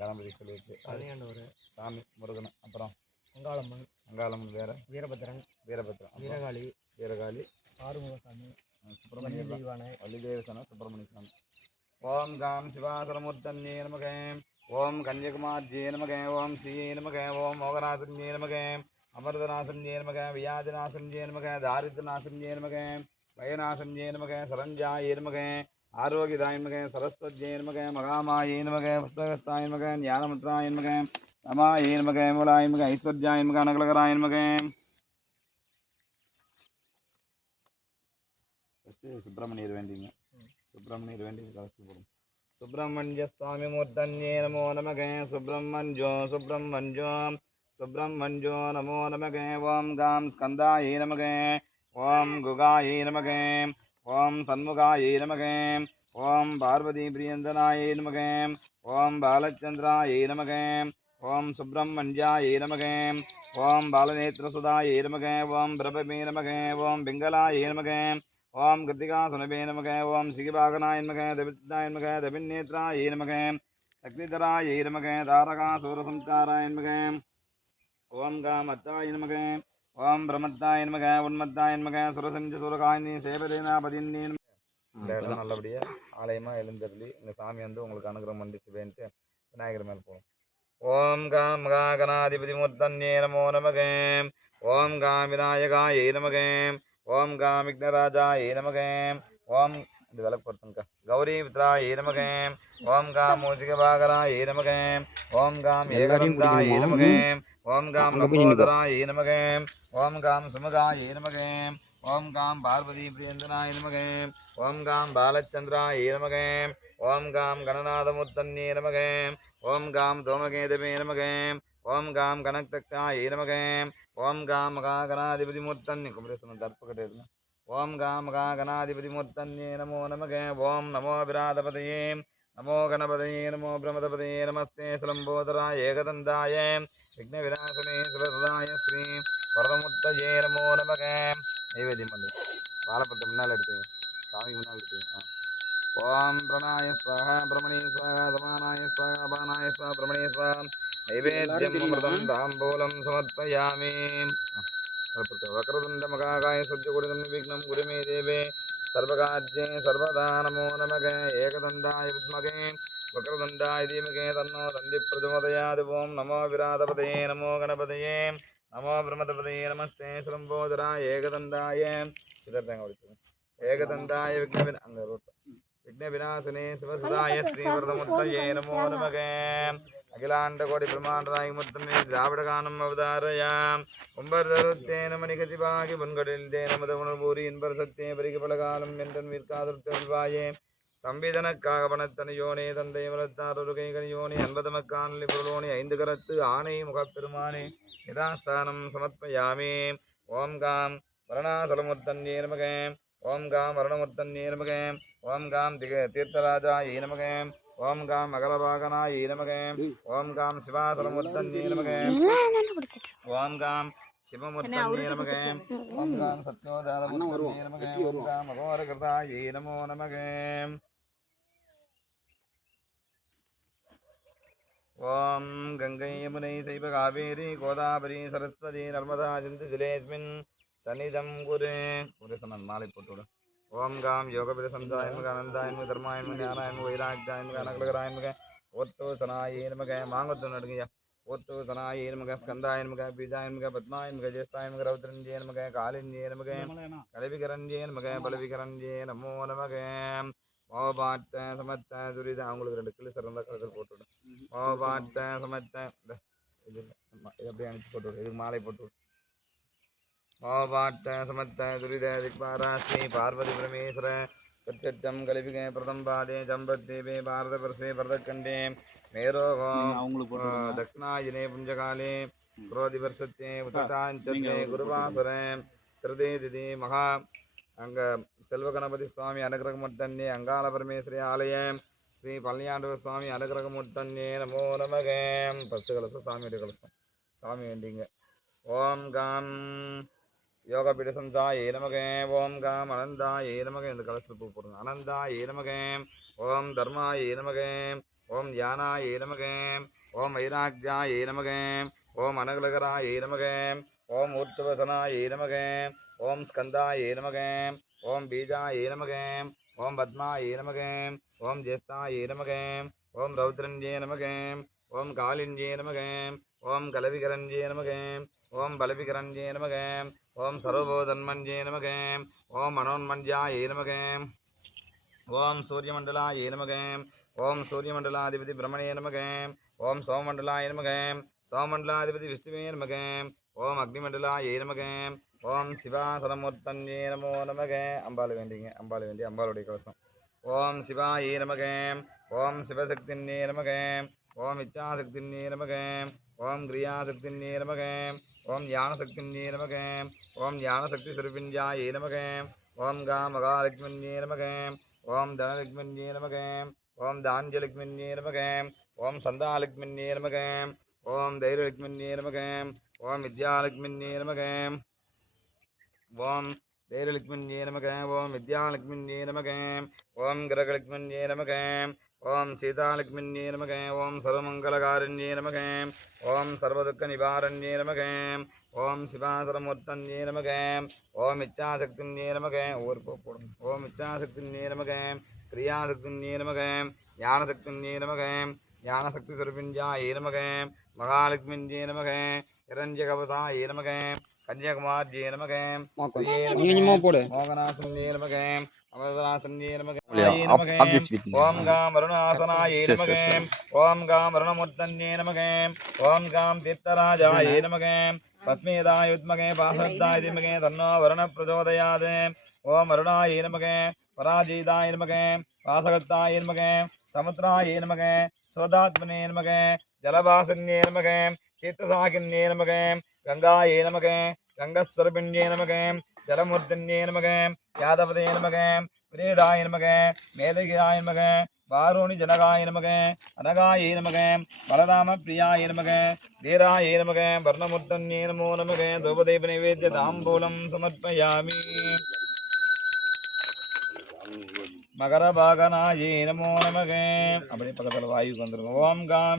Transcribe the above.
கணபதி சொல்லி வச்சு கல்யாண்டவர் சாமி முருகன். அப்புறம் அங்காளம்மன். அங்காளம்மன் வேறு வீரபத்ரன். வீரகாளி. ஆறுமுகசாமி. சுப்பிரமணிய வள்ளிதேவசன சுப்பிரமணிய சாமி. ஓம் காம் சிவாசரமுத்தன்யே நமகே. ஓம் கன்யகுமார்ஜே நமகே. ஓம் ஸ்ரீயே நமகே. ஓம் மோகநாசன்யே நமகே. அமிர்தநாசன்யே நமகே. வியாதிநாசன்யே நமகே. தாரித்ரநாசன்யே நமகே. பயநாசன்யே நமகே. சரஞ்சாயே நமகே. ஆரோக்கியதாய நமகே. சரஸ்வத்யே நமகே. மகாமாயே நமகே. புஸ்தகஸ்தாய நமகே. ஞானமுத்ராய நமகே. ரமாயே நமகே. மூலாய நமகே. ஐஸ்வர்யாய நமகே. அனகலகராய நமகே. சுப்பிரமணியர் வேண்டிங்க. சுப்பிரமணியர் வேண்டி கலசி போடும். சுப்பிரமணிய சுவாமி மூர்த்தன்யே நமோ நமகே. சுப்பிரமணியோ நமோ நமகே. ஓம் காம் ஸ்கந்தாயே நமகே. ஓம் குகாயே நமகே. ஓம் சண்முகாயே நமகே. ஓம் பார்வதி பிரியந்தனாயே நமகே. ஓம் பாலச்சந்திராயே நமகே. ஓம் சுப்பிரமணியாயே நமகே. ஓம் பாலநேத்திரசுதாயே நமகே. ஓம் பிரபமே நமகே. ஓம் பிங்களாயே நமகே. ஓம் கிருத்திகா சுனபே நமகே. ஓம் சிகிபாகனாய நமகே. தபித்தாய நமகே. தபிநேத்ராய நமகே. சக்திதராய நமகே. தாரகா சூரசம்காராய நமகே. ஓம் காமத்தாய நமகே. ஓம் பிரமத்தாய நமகே. உன்மத்தாய நமகே. சுரசஞ்ச சுரகாயினி சேவதேனாபதினி. இந்த இடம் நல்லபடியாக ஆலயமாக எழுந்தருளி இந்த சாமி வந்து உங்களுக்கு அனுகிரகம் பண்ணிச்சு வேன்ட்டு விநாயகர் மேல் போகும். ஓம் காம் கணாதிபதி மூர்த்தன்யே நமோ நமகே. ஓம் காம் விநாயகாய நமகே. ஓம் காம் விக்னராஜாய நமகே. ஓம் இந்த விளக்கு கௌரி வித்ராய நமகே. ஓம் காம் மூசிகபாகராய நமகே. ஓம் காம் ஏகரந்தாய நமகே. ஓம் காம் லம்போதராய நமகே. ஓம் காம் சுமுகாய நமகே. ஓம் காம் பார்வதி பிரியந்தனாய நமகே. ஓம் காம் பாலச்சந்திராய நமகே. ஓம் காம் கணநாதமுத்தன்யே நமகே. ஓம் காம் தோமகேதவே நமகே. ஓம் காம் கனக்தக்ஷாய நமகே. ஓம் காம் மகாகணாதிபதி மூர்த்தன்யே குமரேசன் தர்ப்பகட்டே. ஓம் காம் மகாகணாதிபதி மூர்த்தன்யே நமோ நமகே. ஓம் நமோ விராதபதயே. நமோ கணபதயே. நமோ பிரமதபதயே. நமஸ்தே ஸ்லம்போதராய ஏகதந்தாய விக்ன விநாசனே சிவசதாய ஸ்ரீ வரதமுத்தயே நமோ நமகே. நைவேத்தியம் பண்ணு. வாழைப்பட்ட முன்னால் எடுத்துங்க. சாமிக்கு முன்னால் எடுத்துங்க. ஓம் பிரணாய ஸ்வாஹா. பிரமணே ஸ்வாஹா. சமானாய ஸ்வாஹா. அபானாய ஸ்வாஹா. பிரமணே ஸ்வாஹா. நைவேத்தியம் அமிர்தம் தாம்பூலம் சமர்ப்பயாமி. வக்ரதுண்ட மகாகாய சத்யகுருதம் விக்னம் குருமே தேவே சர்வகார்யே சர்வதா நமோ நமகே. ஏகதண்டாய வித்மகே வக்ரதுண்டாய தீமகே தன்னோ தந்தி பிரச்சோதயாத். ஓம் நமோ விராதபதயே. நமோ கணபதயே. நமோ பிரமதபதயே. நமஸ்தே ஸ்லம்போதராய ஏகதண்டாய ஏகதண்டாய விக்ன விநாசனே சிவசுதாய ஸ்ரீவரதமுத்தயே நமோ நமகே. அகிலாண்ட கோடி பிரமாண்டராய் முத்தமே திராவிட கானம் அவதாரயாம். ஒம்பர்தருத்தேன மணிகதிபாகி பொன்கடில் தேன மத உணர்வூரி என்பர் சத்தே பரிக பலகாலம் என்றன் விற்காதல்வாயே. தம்பிதனக்காக பணத்தனையோனே தந்தை வளர்த்தார் ஒரு கைகனியோனே அன்பதமக்கானலி பொருளோனே ஐந்து கரத்து ஆணை முகப்பெருமானே யதாஸ்தானம் சமர்ப்பயாமே. ஓம் காம் வரணாசலமுத்தன்யே நமகே. ஓம் காம் வரணமுத்தன்யே நமகே. ஓம் காம் தீர்த்தராஜாய நமகே. ஓம் காம் மகரபாகனாய நமகே. ஓம் காம் சிவாசலமுத்தன்யே நமகே. ஓம் காம் சிவமுத்தன்யே நமகே. ஓம் காம் சத்யோதாரமுத்தன்யே நமகே. ஓம் காம் மகோரகிருதாய நமோ நமகே. ஓம் கங்கை யமுனை சைவ காவேரி கோதாவரி சரஸ்வதி நர்மதா சிந்து ஜலேஸ்மின் சன்னிதம் குரு சொன்னான். மாலை போட்டு. ஓம் காம் யோகபிர சந்தாயன்முக அனந்தாயன்முக தர்மாயன்முக ஞானாயன்முக வைராக்கியாயன்முக அனகலகராயன்முக ஓத்தோ சனாயே நமக. மாங்கத்து நடுங்கய்யா. ஓத்தோ சனாயே நமக. ஸ்கந்தாயன்முக பீஜாயன்முக பத்மாயன்முக ஜேஷ்டாயன்முக ரௌத்ரன்யே நமக. காலின்யே நமக. கலவிகரன்யே நமக. பலவிகரன்யே நமோ நமக. மோபாட்ட சமத்த துரித அவங்களுக்கு 2 கிலோ சிறந்த கலர்கள் போட்டுவிடு. மோபாட்ட சமத்த இது அப்படியே அனுப்பிச்சு போட்டுவிடு. இதுக்கு மாலை போட்டுவிடு. மோபாட்ட சமத்த துரித திக்பாரா ஸ்ரீ பார்வதி பரமேஸ்வர சத்யம் கலிபிகே பிரதம் பாதே ஜம்பத்தேவே பாரத பரஸ்வே பரதக்கண்டே மேரோகம் தட்சிணாயினே புஞ்சகாலே குரோதி வருஷத்தே உத்தாஞ்சே குருவாசர திருதே திதி மகா அங்க செல்வ கணபதி சுவாமி அனுகிரகமுத்தன்னே அங்காள பரமேஸ்வரி ஆலயம் ஸ்ரீ பழனியாண்டவ சுவாமி அனுகிரகமுத்தன்னே நமோ நமகே. 10 கலசம் சாமியுடைய கலசம் சாமி வேண்டிங்க. ஓம் காம் யோகபீட சந்தாயே நமகே. ஓம் காம் அனந்தாயே நமகே. இந்த கலசத்தில் பூ போடுங்க. அனந்தாயே நமகே. ஓம் தர்மாயே நமகே. ஓம் தியானாய நமக ஓம் வைராக்யாய நமக ஓம் அனகலகராய நமக ஓம் ஊர்த்துவசனாய நமக ஓம் ஸ்கந்தாய நமக ஓம் பீஜாய நமக ஓம் பத்மாய நமக ஓம் ஜேஷ்டாய நமக ஓம் ரௌத்ரஞ்சே நமக ஓம் காலிஞ்சே நமக ஓம் கலவிகரஞ்சே நமக ஓம் பலவிகரஞ்சே நமக ஓம் சர்வபோதன்மஞ்சே நமக ஓம் மனோன்மஞ்சாய நமக ஓம் சூரியமண்டலாய நமக ஓம் சூரியமண்டலாதிபதி பிரம்மணே நமக ஓம் சோமமண்டலாய நமக சோமமண்டலாதிபதி விஷ்ணுவே நமக ஓம் அக்னிமண்டலாய நமக ஓம் சிவாசனமூர்த்தஞ்சே நமோ நமக அம்பாள் வேண்டிங்க அம்பாள் வேண்டி அம்பாளுடைய கவசம் ஓம் சிவாய நமக ஓம் சிவசக்தின்னே நமக ஓம் இச்சாசக்தின்னே நமக ஓம் கிரியாசக்தின்னே நமக ஓம் ஞானசக்தின்னே நமக ஓம் ஞானசக்தி சுரூபிஞ்சாய நமக ஓம் மகாலட்சுமின்னே நமக ஓம் தனலட்சுமின்னே நமக ஓம் தாஞ்சலட்சுமின்னே நமக ஓம் சந்தாலட்சுமின்னே நமக ஓம் தைரியலட்சுமின்னே நமக ஓம் வித்யாலட்சுமின்னே நமக ஓம் தைரியலட்சுமின்னே நமக ஓம் வித்யாலட்சுமின்னே நமக ஓம் கிரகலட்சுமின்னே நமக ஓம் சீதாலட்சுமின்னே நமக ஓம் சர்வமங்கலகாரண்யே நமக ஓம் சர்வதுக்க நிவாரண்யே நமக ஓம் சிவாசரமூர்த்தன்யே நமக ஓம் இச்சாசக்தின்யே நமக ஓம் இச்சாசக்தின்யே நமக கிரியாசக்தின்யே நமக ஞானசக்தின்யே நமக ஞானசக்தி சுரபிஞ்சாய நமக மகாலட்சுமின்யே நமக இரண்யகவசாய நமக கன்யாகுமார்யே நமக மோகனாசன்யே நமக அமரதாசன்யே நமக ஓம் காம் வருணாசனாய நமக ஓம் காம் வருணமூர்த்தன்யே நமக ஓம் காம் தீர்த்தராஜாய நமக பஸ்மேதாய உத்மகே பாசத்தாய திமகே தன்னோ வருண பிரச்சோதயாத் ஓம் வருணாய நமக பராஜிதாய நமக வாசகத்தாய நமக சமுத்ராய நமக சோதாத்மனே நமக ஜலவாசன்யே நமக தீர்த்தசாகின்யே நமக கங்காயே நமக கங்கஸ்வரபிண்யே நமக ஜலமூர்த்தன்யே நமக யாதவதே நமக பிரேதாய நமக மேதகியாய நமக வாரோணி ஜனகாய நமக அனகாய நமக பலராம பிரியாய நமக தீராய நமக வர்ணமூர்த்தன்யே நமோ நமக தூபதேவ நைவேத்ய தாம்பூலம் சமர்ப்பயாமி மகரபாகனாயே நமோ நமக அப்படியே பக்கத்தில் வாயுக்கு வந்துருங்க ஓம் காம்